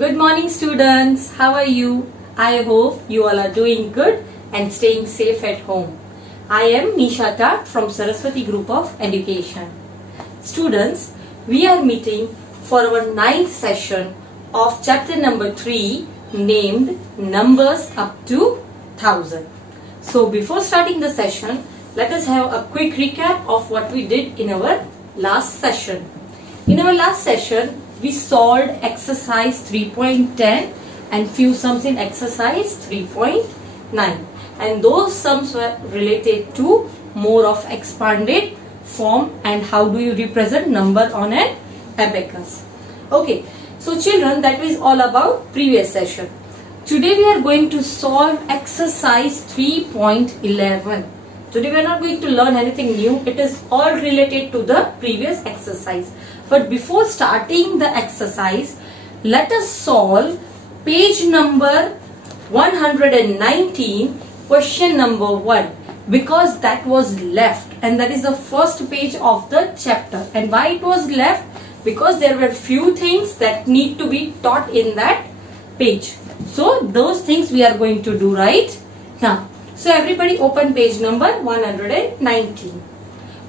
Good morning students, how are you? I hope you all are doing good and staying safe at home. I am Nisha Tat from Saraswati Group of Education. Students, we are meeting for our 9th session of chapter number 3 named Numbers up to 1000. So before starting the session, let us have a quick recap of what we did in our last session. In our last session, we solved exercise 3.10 and few sums in exercise 3.9. And those sums were related to more of expanded form and how do you represent number on an abacus. Okay, so children, that was all about previous session. Today we are going to solve exercise 3.11. Today we are not going to learn anything new. It is all related to the previous exercise. But before starting the exercise, let us solve page number 119, question number 1, because that was left and that is the first page of the chapter. And why it was left? Because there were few things that need to be taught in that page. So those things we are going to do right now. So everybody open page number 119.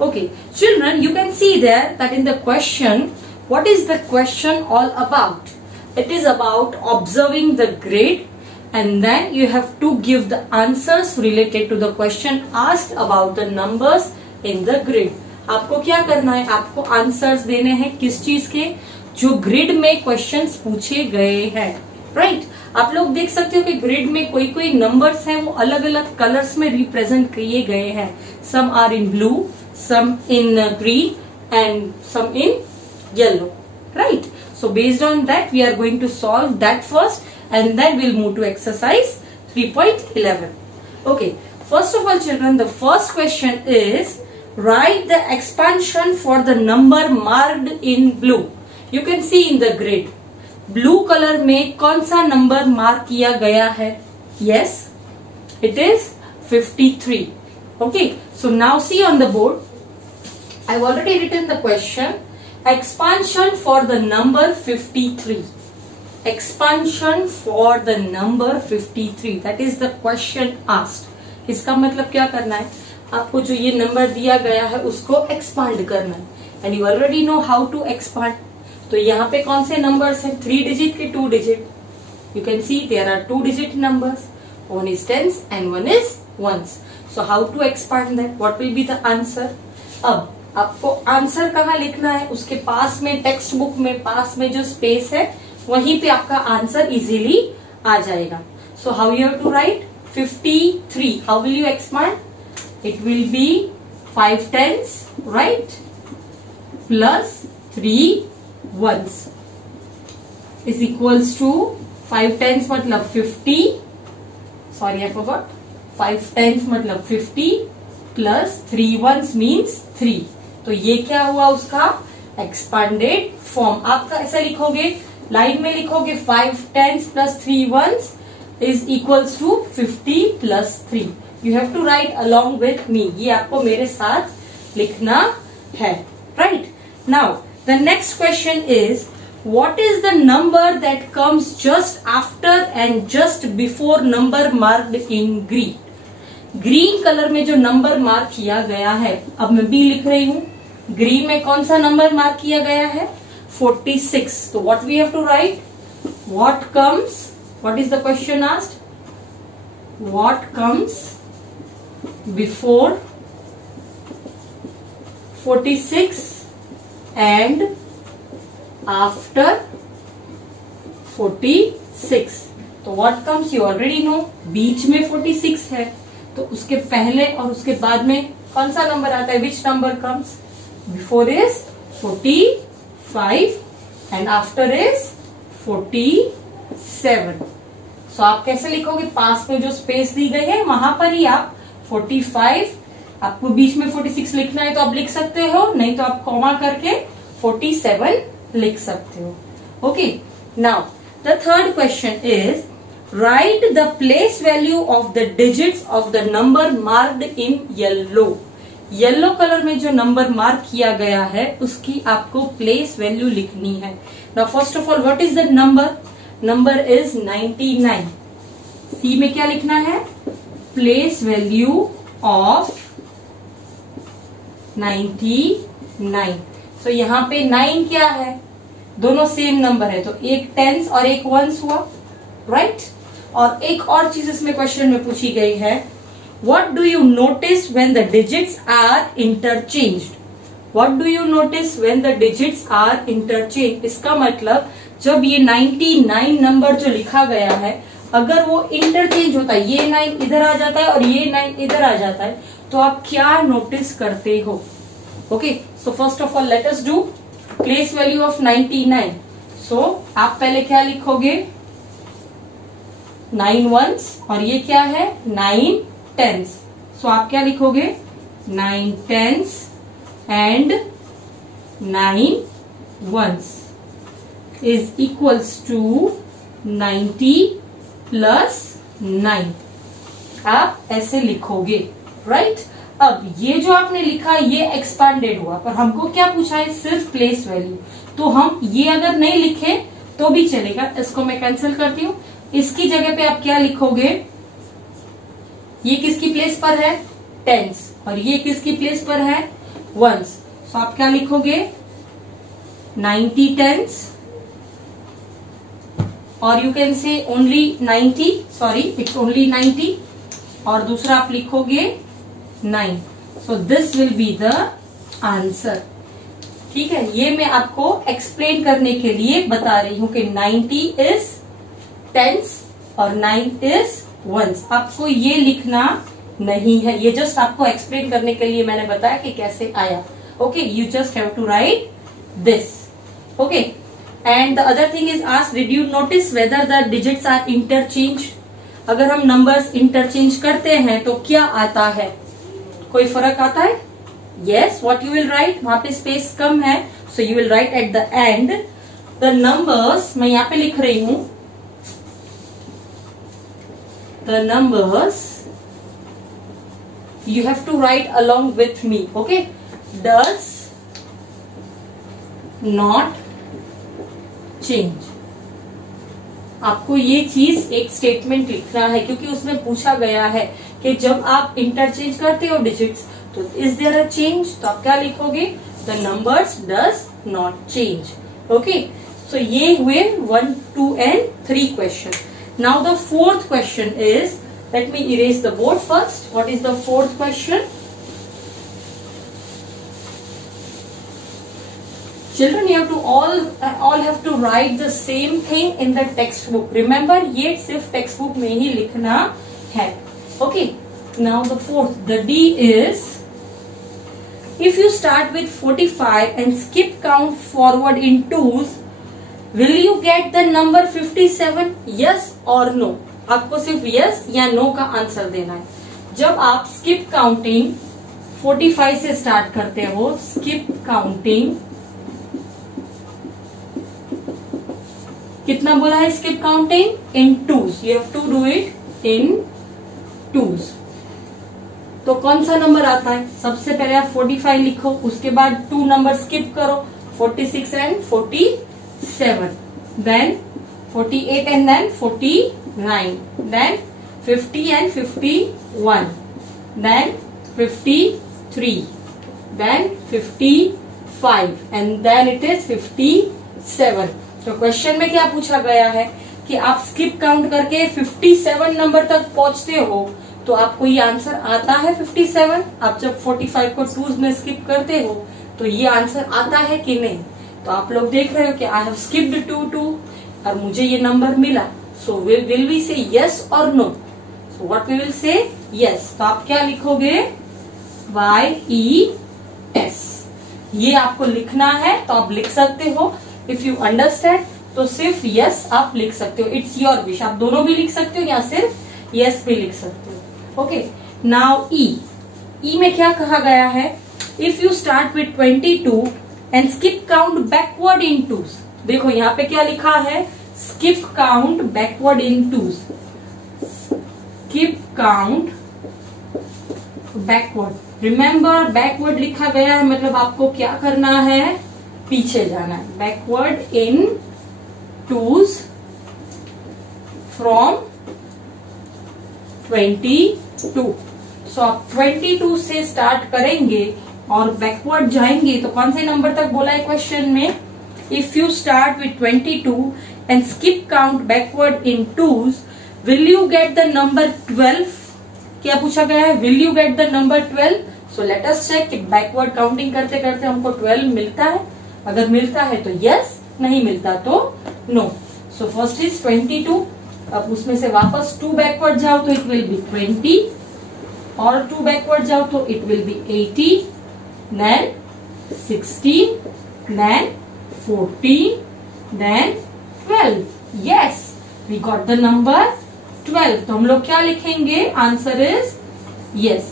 Okay, children, you can see there that in the question, what is the question all about? It is about observing the grid and then you have to give the answers related to the question asked about the numbers in the grid. आपको क्या करना है? आपको answers देने हैं किस चीज के? जो ग्रिड में क्वेश्चंस पूछे गए हैं, राइट? आप लोग देख सकते हो कि ग्रिड में कोई कोई नंबर्स हैं वो अलग अलग कलर्स में रिप्रेजेंट किए गए हैं. Some are in blue, some in green and some in yellow, right? So based on that we are going to solve that first and then we'll move to exercise 3.11. Okay, first of all children, the first question is write the expansion for the number marked in blue. You can see in the grid blue color में कौन सा number mark किया गया है? Yes, it is 53. Okay, so now see on the board, I've already written the question, expansion for the number 53. Expansion for the number 53. That is the question asked. इसका मतलब क्या करना है? आपको जो ये नंबर दिया गया है उसको एक्सपांड करना है. And you already know how to expand. तो यहाँ पे कौन से नंबर्स हैं? 3 digit के 2 digit. You can see there are 2 digit numbers. One is tens and one is ones. So how to expand that? What will be the answer? अब आपको answer कहाँ लिखना है? उसके पास में टेक्स्ट बुक में पास में जो स्पेस है वहीं पे आपका आंसर इजीली आ जाएगा. So how you have to write 53. How will you expand? It will be 5 tens, right, plus 3 ones is equals to 5 tens मतलब 50. Sorry I forgot. 5 tens मतलब 50 प्लस 3 ones मीन्स 3. तो ये क्या हुआ? उसका एक्सपांडेड फॉर्म. आप ऐसा लिखोगे, लाइन में लिखोगे 5 tens plus 3 ones is equals to 50 plus 3. You have to write along with me. ये आपको मेरे साथ लिखना है, right? Now the next question is what is the number that comes just after and just before number marked in green? Green colour में जो number mark किया गया है, अब मैं बी लिख रही हूं. ग्रीन में कौन सा नंबर मार्क किया गया है? 46. तो what we have to write? What comes, what is the question asked? What comes before 46 and after 46? तो what comes you already know. बीच में 46 है तो उसके पहले और उसके बाद में कौन सा नंबर आता है? Which number comes before is 45 and after is 47. सो आप कैसे लिखोगे? पास में जो स्पेस दी गई है वहां पर ही आप 45, आपको बीच में 46 लिखना है तो आप लिख सकते हो, नहीं तो आप कॉमा करके 47 लिख सकते हो. Okay, now the third question is write the place value of the digits of the number marked in yellow. Yellow colour में जो नंबर मार्क किया गया है उसकी आपको प्लेस वैल्यू लिखनी है. Now first of all what is the number? Number is 99. सी में क्या लिखना है? Place value of 99. सो यहाँ पे 9 क्या है? दोनों सेम नंबर है, तो एक टेंस और एक वंस हुआ, राइट? और एक और चीज इसमें क्वेश्चन में पूछी गई है, what do you notice when the digits are interchanged? What do you notice when the digits are interchange? इसका मतलब जब ये 99 नंबर जो लिखा गया है, अगर वो इंटरचेंज होता है, ये 9 इधर आ जाता है और ये 9 इधर आ जाता है, तो आप क्या नोटिस करते हो? Okay, so first of all let us do place value of 99. सो आप पहले क्या लिखोगे? 9 वंस और ये क्या है? 9 टेंस. सो आप क्या लिखोगे? 9 tens and 9 ones is equals to 90 plus 9. आप ऐसे लिखोगे, राइट? अब ये जो आपने लिखा ये एक्सपांडेड हुआ, पर हमको क्या पूछा है? सिर्फ प्लेस वैल्यू. तो हम ये अगर नहीं लिखे तो भी चलेगा, इसको मैं कैंसिल करती हूँ. इसकी जगह पे आप क्या लिखोगे? ये किसकी प्लेस पर है? टेंस. और ये किसकी प्लेस पर है? वंस. सो आप क्या लिखोगे? 90 टेंस, और you can say only 90, sorry it's only 90, और दूसरा आप लिखोगे 9. So this will be the answer. ठीक है, ये मैं आपको एक्सप्लेन करने के लिए बता रही हूं कि 90 इज टेंस और 9 इज वंस. आपको ये लिखना नहीं है, ये जस्ट आपको एक्सप्लेन करने के लिए मैंने बताया कि कैसे आया. Okay, you just have to write this. Okay, and the other thing is asked, did you notice whether the digits are interchange? अगर हम नंबर्स इंटरचेंज करते हैं तो क्या आता है? कोई फर्क आता है? Yes. What you will write? वहां पे स्पेस कम है, so you will write at the end the numbers. मैं यहां पे लिख रही हूं the numbers. You have to write along with me. Okay, does not change. आपको ये चीज एक स्टेटमेंट लिखना है, क्योंकि उसमें पूछा गया है कि जब आप इंटरचेंज करते हो डिजिट्स तो इज देयर अ चेंज? तो आप क्या लिखोगे? The numbers does not change. Okay, so ये हुए 1, 2 and 3 question. Now the fourth question is, let me erase the board first. What is the fourth question? Children, you have to all have to write the same thing in the textbook. Remember, ये सिर्फ textbook में ही लिखना है. Okay. Now the fourth, the D is, if you start with 45 and skip count forward in twos, will you get the number 57? Yes or no? आपको सिर्फ yes या no का answer देना है. जब आप skip counting 45 से स्टार्ट करते हो, skip counting कितना बोला है? Skip counting in twos. You have to do it in twos. तो कौन सा नंबर आता है? सबसे पहले आप 45 लिखो, उसके बाद 2 नंबर स्किप करो, 46 and 47, then 48 and then 49, then 50 and 51, then 53, then 55 and then it is 57. तो क्वेश्चन में क्या पूछा गया है कि आप स्किप काउंट करके 57 नंबर तक पहुंचते हो, तो आपको ये आंसर आता है 57. आप जब 45 को टूज में स्किप करते हो तो ये आंसर आता है कि नहीं? तो आप लोग देख रहे हो कि आई हैव स्किप्ड 2 और मुझे ये नंबर मिला. So will we say yes और no? So what we will say? Yes. तो आप क्या लिखोगे? YES. ये आपको लिखना है तो आप लिख सकते हो. इफ यू अंडरस्टैंड तो सिर्फ यस आप लिख सकते हो. It's your wish. आप दोनों भी लिख सकते हो या सिर्फ यस भी लिख सकते हो. ओके, नाउ ई में क्या कहा गया है? If you start with 22 and skip count backward in twos. देखो यहाँ पे क्या लिखा है? Skip count backward in twos. Skip count backward. Remember, backward लिखा गया है मतलब आपको क्या करना है? पीछे जाना है. Backward in twos from 22. सो आप 22 से स्टार्ट करेंगे और बैकवर्ड जाएंगे तो कौन से नंबर तक बोला है क्वेश्चन में? If you start with 22 and skip count backward in twos, will you get the number 12? क्या पूछा गया है? Will you get the number 12? So let us check कि बैकवर्ड काउंटिंग करते करते हमको 12 मिलता है. अगर मिलता है तो यस, नहीं मिलता तो नो. So first is 22. अब उसमें से वापस 2 बैकवर्ड जाओ तो इट विल बी 20 और 2 बैकवर्ड जाओ तो it will B 80, then 16, then 14, then 12. Yes, we got the number 12. तो हम लोग क्या लिखेंगे? Answer is yes.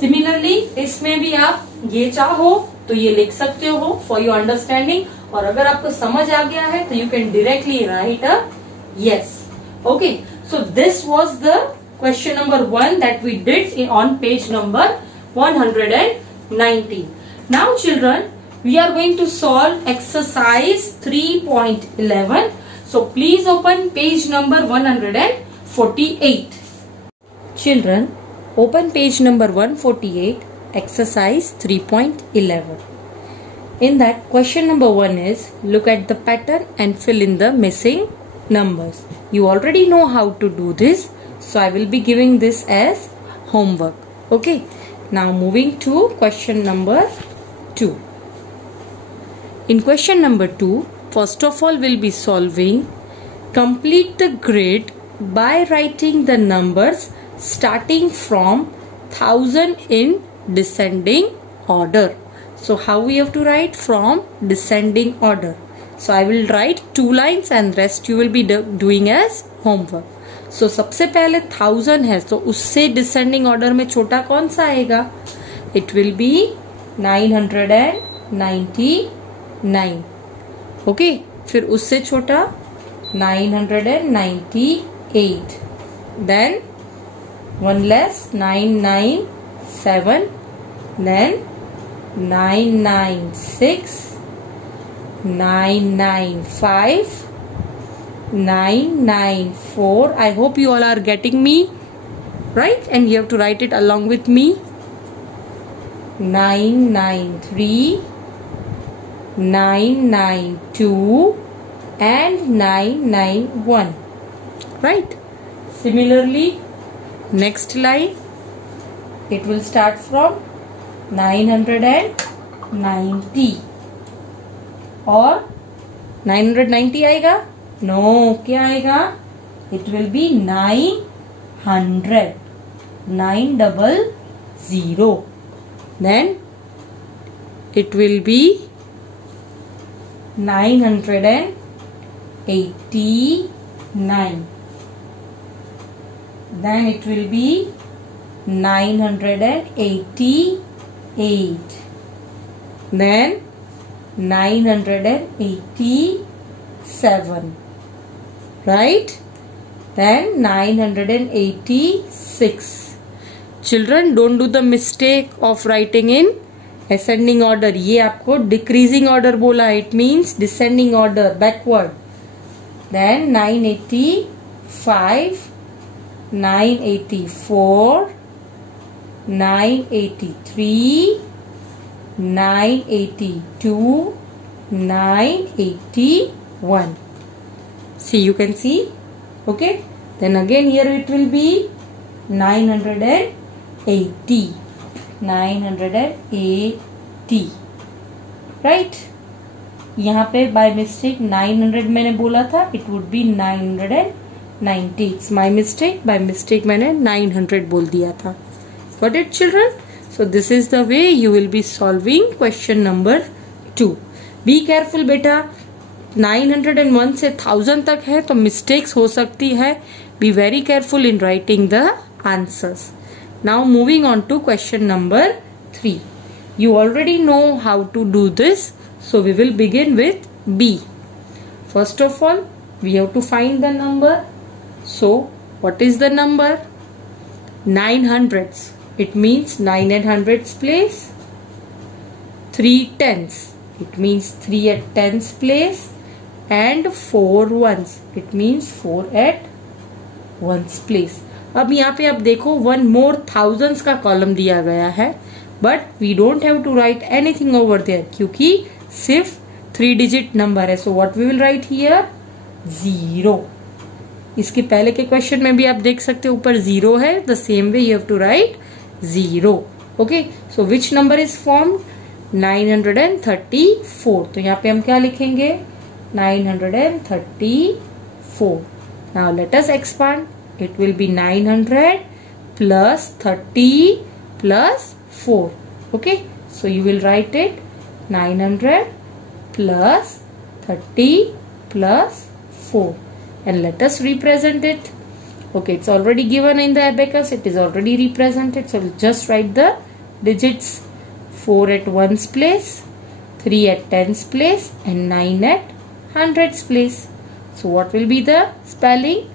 सिमिलरली इसमें भी आप ये चाहो तो ये लिख सकते हो फॉर योर अंडरस्टैंडिंग, और अगर आपको समझ आ गया है तो you can directly right a yes. Okay, so this was the question number 1 that we did on page number 190. Now children, we are going to solve exercise 3.11. So please open page number 148. Children, open page number 148, exercise 3.11. In that, question number 1 is, look at the pattern and fill in the missing numbers. You already know how to do this, so I will be giving this as homework. Okay, now moving to question number 2. In question number 2, first of all we'll be solving. Complete the grid by writing the numbers starting from 1000 in descending order. So how we have to write? From descending order. So I will write 2 lines and rest you will be doing as homework. So सबसे पहले 1000 है तो उससे descending order में छोटा कौन सा आएगा? It will be 999. Okay, फिर उससे छोटा 998. Then one less 997. Then 996. 995, 994. I hope you all are getting me, right? And you have to write it along with me. 993, 992 and 991, right? Similarly, next line, it will start from 990. और 990 आएगा? No, क्या आएगा? It will be 900. 900. Then it will be 989. Then it will be 988. Then 987, right? Then 986. Children, don't do the mistake of writing in ascending order. ये आपको decreasing order बोला. It means descending order, backward. Then 985, 984, 983, 982, 981. See, you can see. Okay, then again here it will be 980. 980, right? यहाँ पे by mistake 900 मैंने बोला था, it would be 990. It's my mistake. By mistake मैंने 900 बोल दिया था. Got it, children? So this is the way you will be solving question number 2. Be careful बेटा, 901 से 1000 तक है तो mistakes हो सकती है. Be very careful in writing the answers. Now moving on to question number 3. You already know how to do this, so we will begin with B. First of all, we have to find the number. So what is the number? 900s. It means 9 at hundreds place. 3 tens. It means 3 at tens place. And 4 ones. It means 4 at ones place. अब यहाँ पे आप देखो one more thousands का column दिया गया है, but we don't have to write anything over there क्योंकि सिर्फ 3 डिजिट नंबर है। So what we will write here 0। इसके पहले के क्वेश्चन में भी आप देख सकते हो ऊपर 0 है, the same way you have to write 0। Okay, so which number is formed 934। तो यहाँ पे हम क्या लिखेंगे 934। Now let us expand, it will be 900 plus 30 plus 4. Okay, so you will write it 900 plus 30 plus 4 and let us represent it. Okay, it's already given in the abacus, it is already represented, so we'll just write the digits 4 at ones place, 3 at tens place and 9 at hundreds place. So what will be the spelling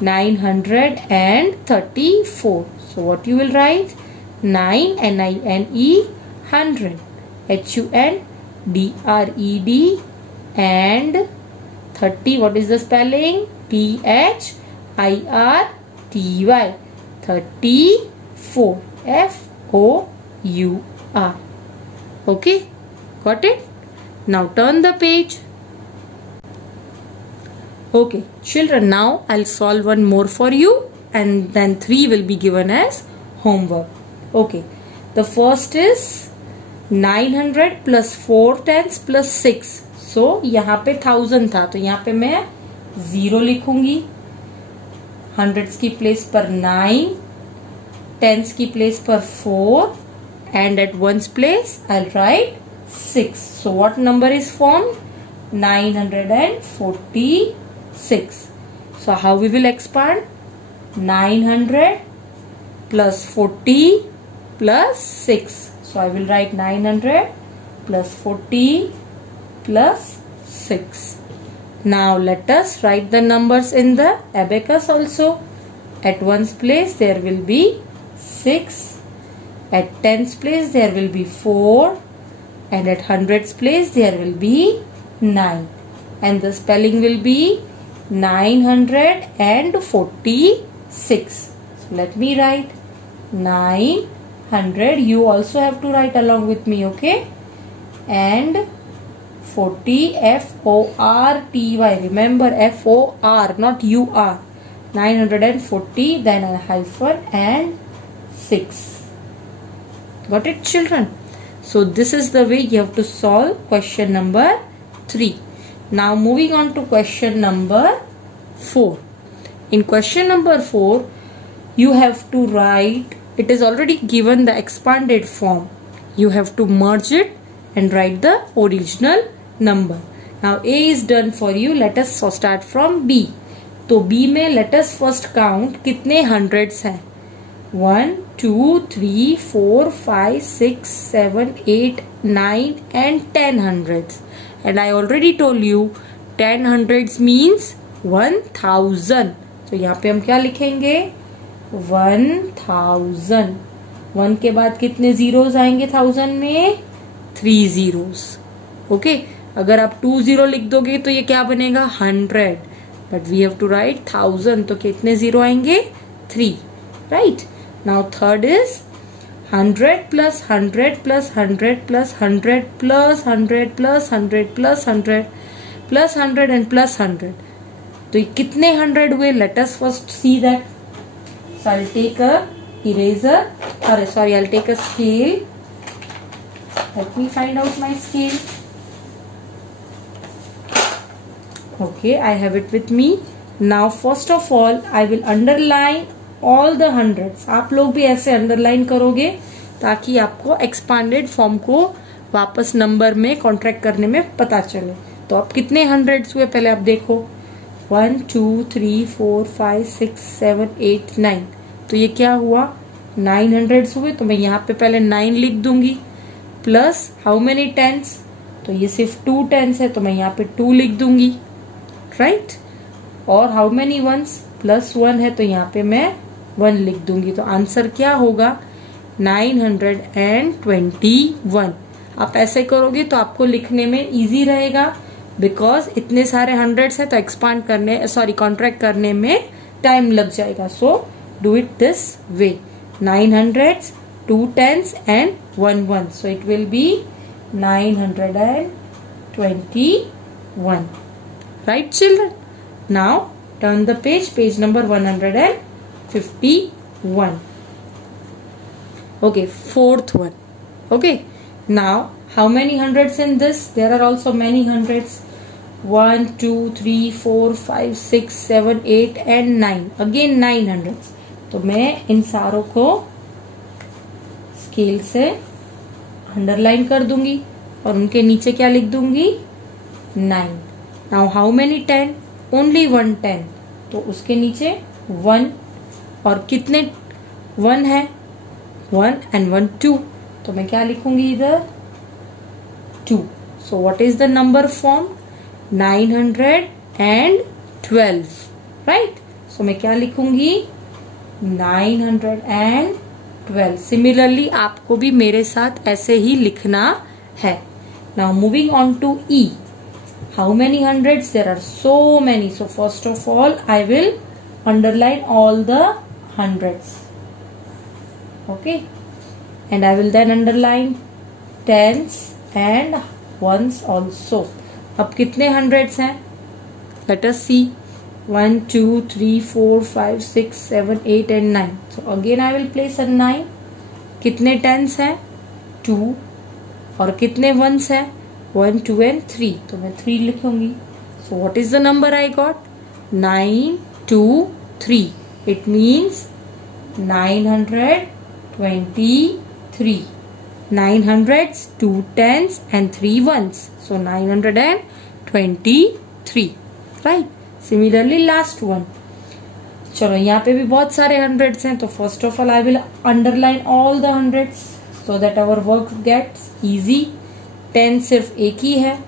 934. So what you will write 9 N-I-N-E 100 H-U-N-D-R-E-D and 30 what is the spelling T-H-I-R-T-Y 34 F-O-U-R. Okay, got it? Now turn the page. Okay, children, now I'll solve one more for you and then 3 will be given as homework. Okay, the first is 900 plus 4 tens plus 6. So, यहाँ पे 1000 था तो यहाँ पे मैं 0 लिखूंगी, hundreds की place पर 9, tens की प्लेस पर 4 and at ones place I'll write 6. So, what number is formed 946. So how we will expand 900 plus 40 plus 6. So I will write 900 plus 40 plus 6. Now let us write the numbers in the abacus also. At ones place there will be 6. At tens place there will be 4 and at hundreds place there will be 9. And the spelling will be 946. So let me write 900. You also have to write along with me, okay? And 40 F-O-R-T-Y. Remember F-O-R, not U-R. 940, then a hyphen and 6. Got it, children? So this is the way you have to solve question number 3. Now moving on to question number 4. In question number 4, you have to write, it is already given the expanded form. You have to merge it and write the original number. Now A is done for you. Let us start from B. तो B में let us first count कितने hundreds हैं. 1, 2, 3, 4, 5, 6, 7, 8, 9 and 10 hundreds. And I already told you 10 hundreds means 1000. तो यहाँ पे हम क्या लिखेंगे 1000. 1 के बाद कितने zeros आएंगे 1000 में 3 zeros. ओके, अगर आप 20 लिख दोगे तो ये क्या बनेगा 100. But we have to write 1000 तो कितने जीरो आएंगे 3. Right. Now third is 100 plus 100 plus 100 plus 100 plus 100 plus 100 plus 100 plus 100 and plus 100. तो कितने 100 हुए? Let us first see that. So I'll take a eraser. I'll take a scale. Let me find out my scale. Okay, I have it with me. Now first of all I will underline all the hundreds. आप लोग भी ऐसे underline करोगे ताकि आपको expanded form को वापस number में कॉन्ट्रैक्ट करने में पता चले. तो अब कितने हंड्रेड्स हुए पहले आप देखो. 1, 2, 3, 4, 5, 6, 7, 8, 9. तो ये क्या हुआ 900 हुए. तो मैं यहाँ पे पहले 9 लिख दूंगी. Plus how many tens. तो ये सिर्फ 2 टेंस है तो मैं यहाँ पे 2 लिख दूंगी. राइट. और हाउ मेनी वंस. प्लस 1 है तो यहाँ पे मैं 1 लिख दूंगी. तो आंसर क्या होगा 921. आप ऐसे करोगे तो आपको लिखने में इजी रहेगा बिकॉज इतने सारे हंड्रेड्स है तो एक्सपांड करने कॉन्ट्रैक्ट करने में टाइम लग जाएगा. So do it this way. 9 hundreds, 2 tens and 1 one. So it will be 921. Right, children? Now turn the page, page number 151. Okay, fourth one. Okay, now how many hundreds in this? There are also many hundreds. 1, 2, 3, 4, 5, 6, 7, 8 and 9. Again 9 hundreds. तो मैं इन सारों को scale से underline कर दूंगी और उनके नीचे क्या लिख दूंगी? 9. Now how many 10? ओनली 1 10. तो उसके नीचे 1. और कितने 1 है? 1 and 1 2. तो मैं क्या लिखूंगी इधर? 2. So what is the number form? 912. Right. So मैं क्या लिखूंगी? 912. सिमिलरली आपको भी मेरे साथ ऐसे ही लिखना है. Now moving on to E. How many hundreds? There are so many. So first of all I will underline all the hundreds. Okay, and I will then underline tens and ones also. अब कितने hundreds हैं? Let us see. 1, 2, 3, 4, 5, 6, 7, 8 and 9. So again I will place a 9. कितने tens हैं? 2. और कितने ones हैं? 1, 2 and 3. तो मैं 3 लिखूंगी. So what is the number I got? 9, 2, 3. It means 923. 9 hundreds, 2 tens and 3 ones. So 923. Right? Similarly last one. चलो यहाँ पे भी बहुत सारे हंड्रेड्स हैं. तो first of all I will underline all the hundreds so that our work gets easy. 10 सिर्फ एक ही है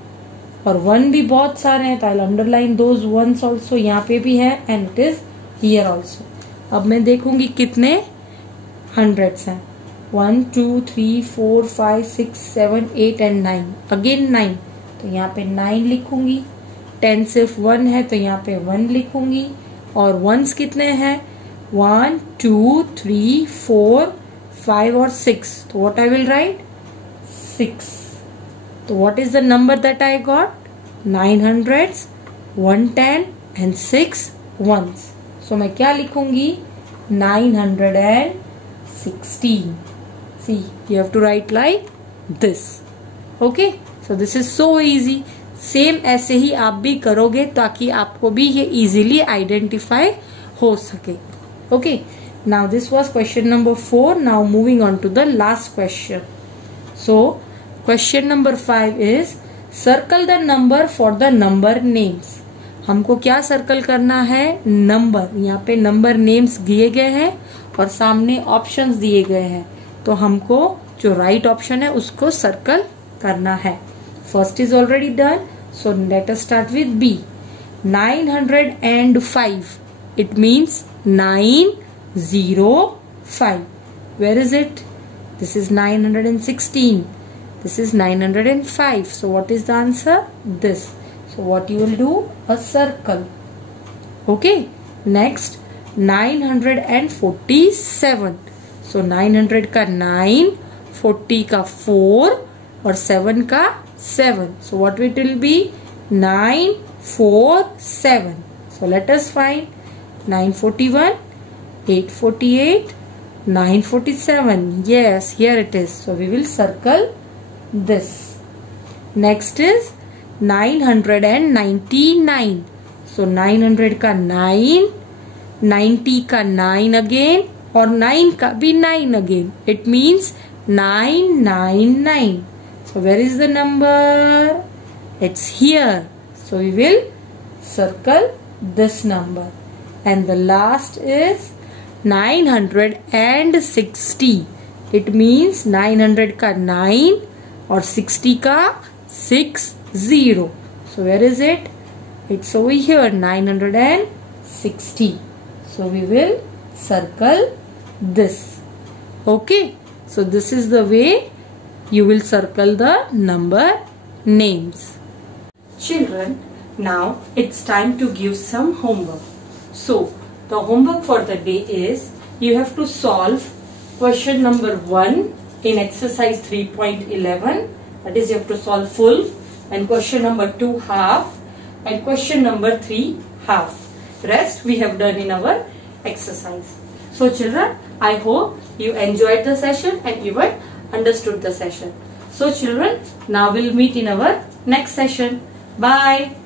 और 1 भी बहुत सारे हैं. तो आई will underline those once also. यहाँ पे भी है and it is here also. अब मैं देखूंगी कितने हंड्रेड्स हैं. 1, 2, 3, 4, 5, 6, 7, 8 and 9. अगेन 9. तो यहाँ पे 9 लिखूंगी. 10 सिर्फ 1 है तो यहाँ पे 1 लिखूंगी. और वंस कितने हैं? 1, 2, 3, 4, 5 और 6. तो व्हाट आई विल राइट? 6. तो what is the number that I got? 9 hundreds, 1 10 and 6 ones. सो मैं क्या लिखूंगी? 916. See, you have to write like this. Okay, so this is so easy. Same ऐसे ही आप भी करोगे ताकि आपको भी ये इजीली आइडेंटिफाई हो सके. Okay, now this was question number 4. Now moving on to the last question. So question number 5 is circle the number for the number names. हमको क्या सर्कल करना है? नंबर. यहाँ पे नंबर नेम्स दिए गए हैं और सामने ऑप्शंस दिए गए हैं. तो हमको जो राइट ऑप्शन है उसको सर्कल करना है. First is already done. So let us start with B. 905. It means 905. Where is it? This is 916. This is 905. So what is the answer? This. So what you will do? A circle. Okay. Next 947. So 900 का 9, 40 का 4 और 7 का 7. So what it will be? 947. So let us find 941, 848, 947. Yes, here it is. So we will circle this. Next is 999. So 900 का 9, 90 का 9 again और 9 का भी 9 again. It means 999. So where is the number? It's here. So we will circle this number. And the last is 960. It means 900 का 9 और 60 का 60. So where is it? It's over here, 960. So we will circle this. Okay. So this is the way you will circle the number names. Children, now it's time to give some homework. So The homework for the day is you have to solve question number 1 in exercise 3.11. That is, you have to solve full, and question number 2 half, and question number 3 half. Rest we have done in our exercise. So children, I hope you enjoyed the session and even understood the session. So children, now we'll meet in our next session. Bye.